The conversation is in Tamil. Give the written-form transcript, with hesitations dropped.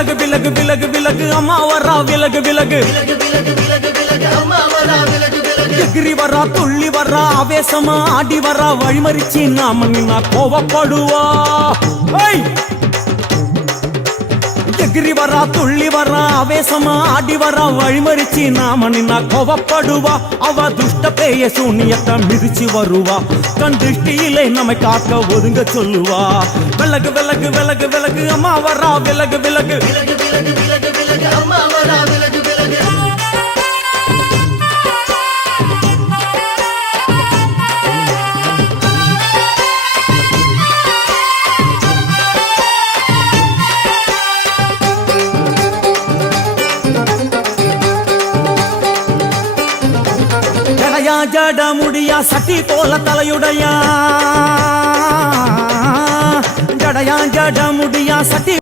விலகு விலகு விலகு விலகு அம்மா வரா விலகு விலகு எகிரி வரா துள்ளி வரா ஆவேசமா ஆடி வரா வழிமறிச்சு நாம நின்னா கோவப்படுவா எகிரி வரா துள்ளி வரா ஆவேசமா ஆடி வரா வழிமறிச்சு நாம நின்னா கோவப்படுவா அவ துஷ்ட பேய சூனியத்தை மிதிச்சு வருவா கண் திருஷ்டியிலே நம்மை காக்க ஒதுங்க சொல்லுவா விலகு விலகு விலகு விலகு அம்மா வரா விலகு விலகு அம்மா வரா விலகு விலகு ஜட முடியா சட்டி போல தலையுடையா ஜடையா ஜட முடியா சட்டி